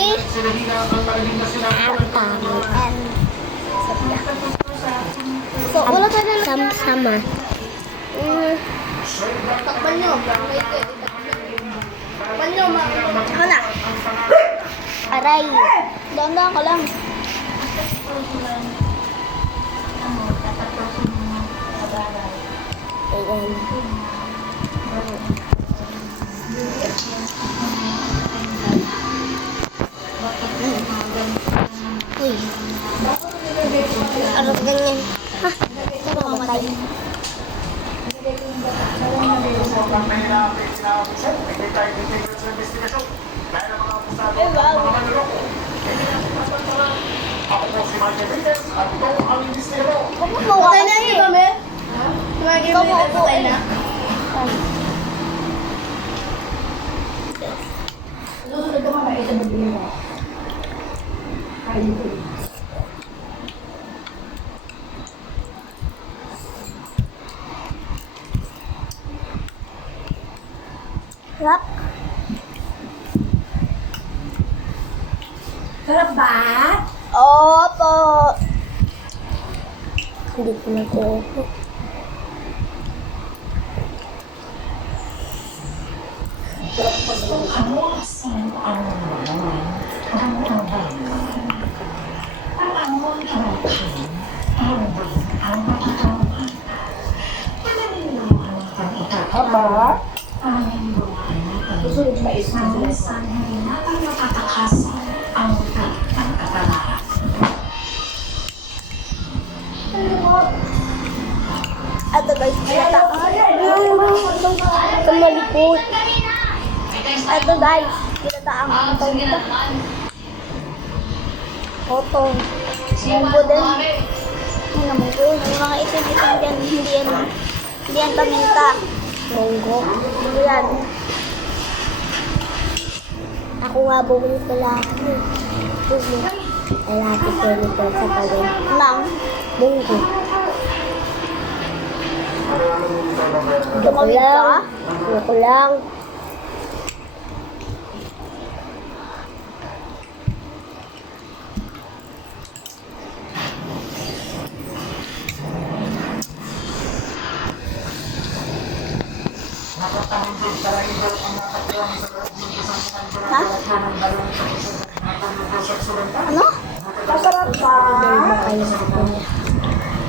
Mami? And so, wala tayo na sama. Takpan nyo. Takpan nyo, Ako na. Aray. Dahan-dahan ka lang. Ayan. Uy. Arap ganyan. Ha? Ito na mamatay. Eh, wow. Patay na yun, kami? Patay na? Susunod ka mga isa magbili mo. Kain ko. Sarap. Sarap ba? Opo. Hindi ko na po. Apa? Susunod ba isa sila? Hindi natin matatakasan ang pagkakatalaan. Ito guys, pinatakas. Kamalikot. Ito guys, pinataang ang tawita. Otong. Munggo din. Ano na munggo? May mga itim-itim dyan. Hindi yan paminta. Munggo. Munggo yan. Ako nga bumili pala ako. Lalaki ko nito sa pagin. Nang? Munggo. Tumawid ka? Ako lang. Ha? Ano? Masarap ba?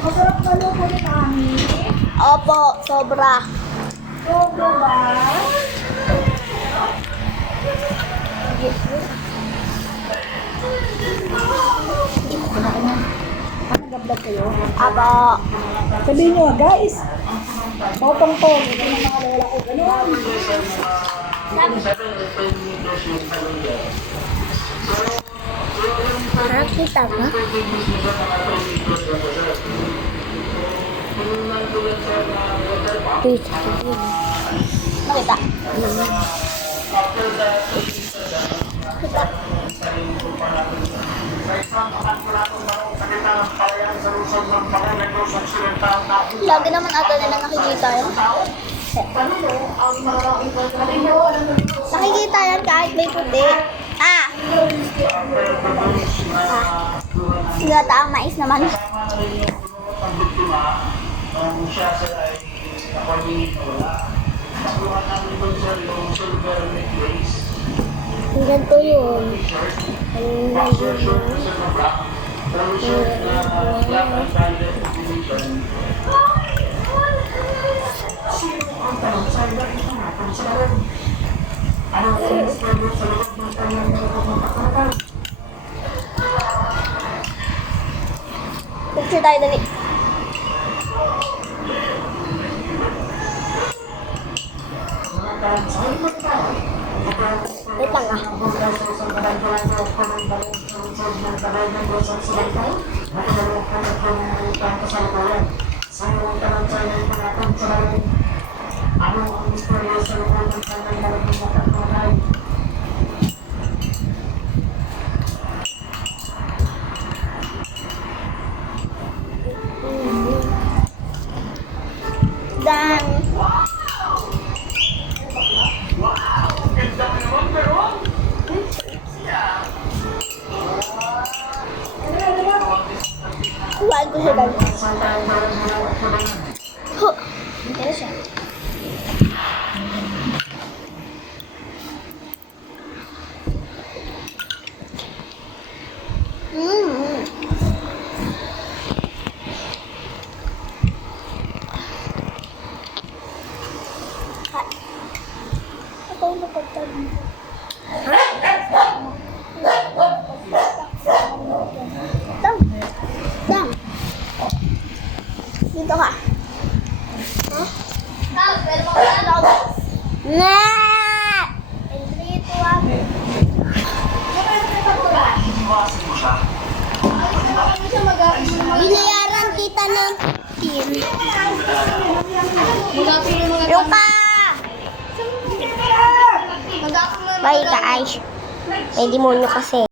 Masarap ba lupo ni Mami? Opo, sobra. Sobra ba? Nag-vlog kayo? Apo. Sabihin nyo guys. Totong-tong. Ito na mga lola ko. Ganun. Nakita ba? Nakita. Nakita. Lagi naman ata nila nakikita yun. Nakikita yan kahit may puti. Gata ang mais naman. Ang ganito yun. Ang ganito yun. Picture tayo dali. Wait lang Dan. Wow! Ganda mo naman, pero Tuturuan ko siya guys. Huh. Pero siya. Ako napagtanong. Dam. Dam. Dito ka. Huh? Dam, pero magkano ako? Na! And 3, 2, 1. Binayaran kita ng team. Luka! Bye guys. May demonyo kasi.